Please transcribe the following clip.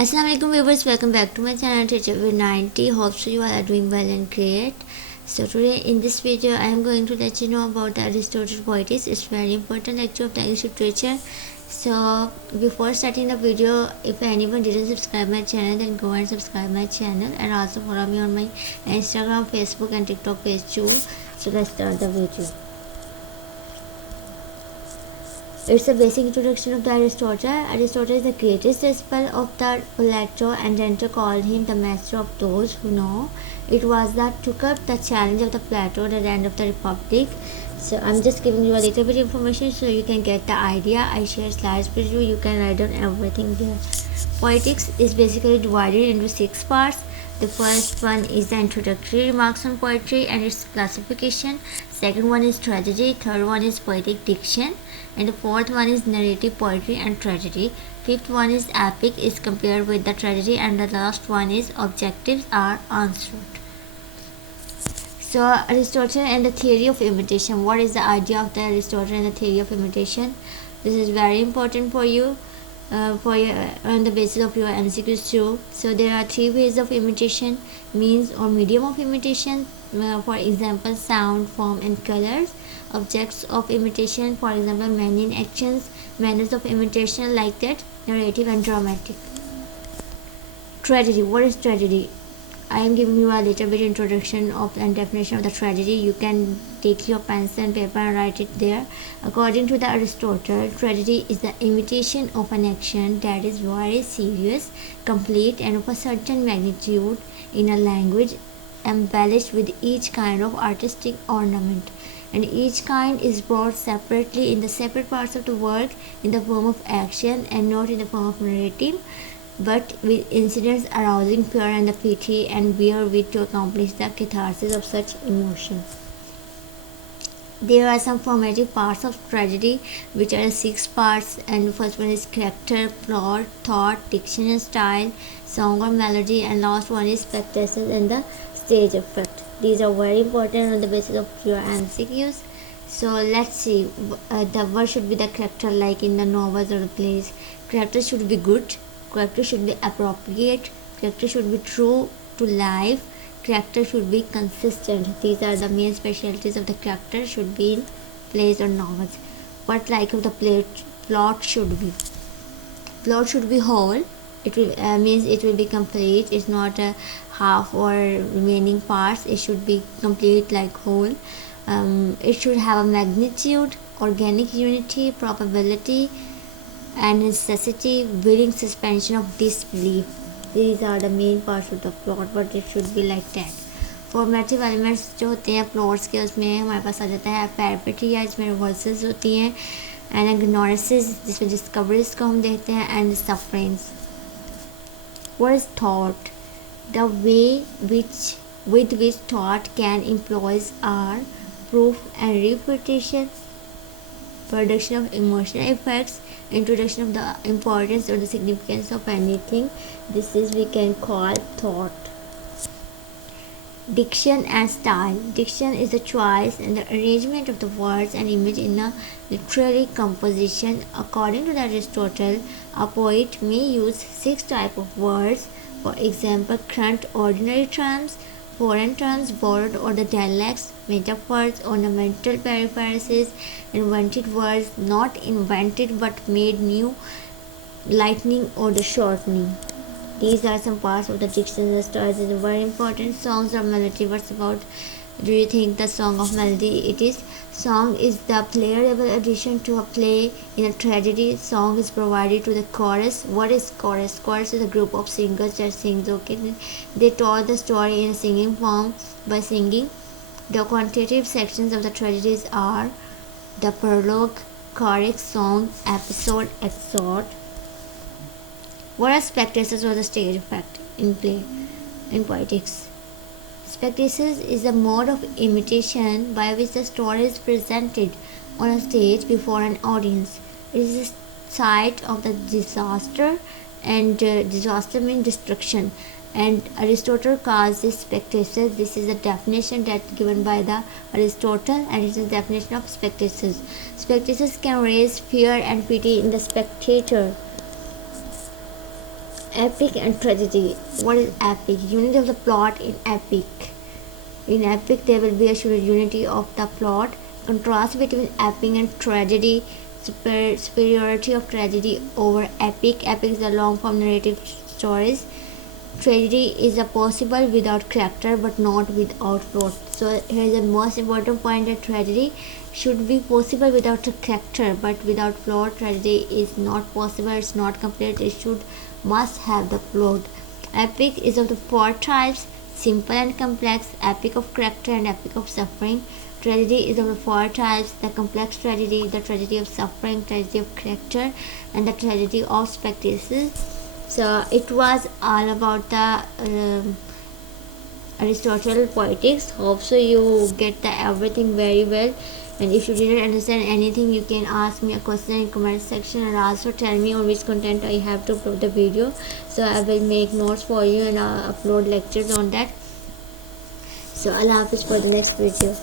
Assalamu-alaikum viewers, welcome back to my channel literaturereview90. Hope so you all are doing well and great. So today in this video I am going to let you know about the Aristotle Poetics. It's very important lecture of the English literature. So before starting the video, if anyone didn't subscribe my channel, then go and subscribe my channel and also follow me on my Instagram, Facebook and TikTok page too. So let's start the video. It's a basic introduction of the Aristotle. Aristotle is the greatest disciple of the Plato, and Dante called him the master of those who know. It was that took up the challenge of the Plato at the end of the Republic. So I'm just giving you a little bit of information so you can get the idea. I share slides with you. You can write down everything there. Poetics is basically divided into 6 parts. The first one is the introductory remarks on poetry and its classification. Second one is tragedy. Third one is poetic diction. And the fourth one is narrative poetry and tragedy. Fifth one is epic is compared with the tragedy, and the last one is objectives are answered. So Aristotle and the theory of imitation. What is the idea of the Aristotle and the theory of imitation? This is very important for you. On the basis of your MCQs too. So there are 3 ways of imitation: means or medium of imitation, for example sound, form and colors; objects of imitation, for example many actions; manners of imitation, like that, narrative and dramatic. Tragedy. What is tragedy? I am giving you a little bit introduction of and definition of the tragedy. You can take your pencil and paper and write it there. According to the Aristotle, tragedy is the imitation of an action that is very serious, complete and of a certain magnitude in a language, embellished with each kind of artistic ornament, and each kind is brought separately in the separate parts of the work in the form of action and not in the form of narrative, but with incidents arousing fear and the pity and bear wit to accomplish the catharsis of such emotion. There are some formative parts of tragedy, which are 6 parts, and the first one is character, plot, thought, diction and style, song or melody, and last one is spectacle and the stage effect. These are very important on the basis of your MCQs. So let's see, what should be the character like in the novels or the plays. Character should be good, character should be appropriate, character should be true to life, character should be consistent. These are the main specialties of the character should be in plays or novels. What like of the plot should be? Plot should be whole. It will means it will be complete. It's not a half or remaining parts. It should be complete, like whole. It should have a magnitude, organic unity, probability and necessity, willing suspension of disbelief. These are the main parts of the plot, but it should be like that. Formative elements जो होते हैं plots के, उसमें हमारे पास आ जाता है पैरापेट्रिया, इसमें reverses होती हैं, एंड इग्नोरेंसेस जिसमें डिस्कवरीज को हम देखते हैं, and sufferings. What is thought? The way with which thought can employs are proof and refutation, production of emotional effects, introduction of the importance or the significance of anything. This is we can call thought. Diction and style. Diction is the choice and the arrangement of the words and image in a literary composition. According to Aristotle, a poet may use 6 types of words, for example current ordinary terms, foreign terms, borrowed or the dialects, metaphors, ornamental periphrases, invented words, not invented but made new, lightening or the shortening. These are some parts of the diction. The styles is very important. Songs or melody. What's about? Do you think the song of melody? It is. Song is the playable addition to a play. In a tragedy, song is provided to the chorus. What is chorus? Chorus is a group of singers that sings. Okay, they tell the story in a singing form by singing. The quantitative sections of the tragedies are the prologue, chorus, song, episode, excerpt. What are spectacles or the stage effect in play in poetics? Spectacles is a mode of imitation by which the story is presented on a stage before an audience. It is the site of the disaster, and disaster means destruction. And Aristotle calls this spectacles. This is a definition that given by the Aristotle, and it is a definition of spectacles. Spectacles can raise fear and pity in the spectator. Epic and tragedy. What is epic? Unity of the plot in epic. In epic, there will be a unity of the plot. Contrast between epic and tragedy. Superiority of tragedy over epic. Epic is the long form narrative stories. Tragedy is a possible without character but not without plot. So here is the most important point, that tragedy should be possible without a character but without plot. Tragedy is not possible, it's not complete, it must have the plot. Epic is of the four types: simple and complex, epic of character, and epic of suffering. Tragedy is of the four types: the complex tragedy, the tragedy of suffering, tragedy of character, and the tragedy of spectacle. So it was all about the Aristotle Poetics. Hope so you get the everything very well. And if you didn't understand anything, you can ask me a question in comment section, and also tell me on which content I have to upload the video. So I will make notes for you and upload lectures on that. So Allah Hafiz for the next video.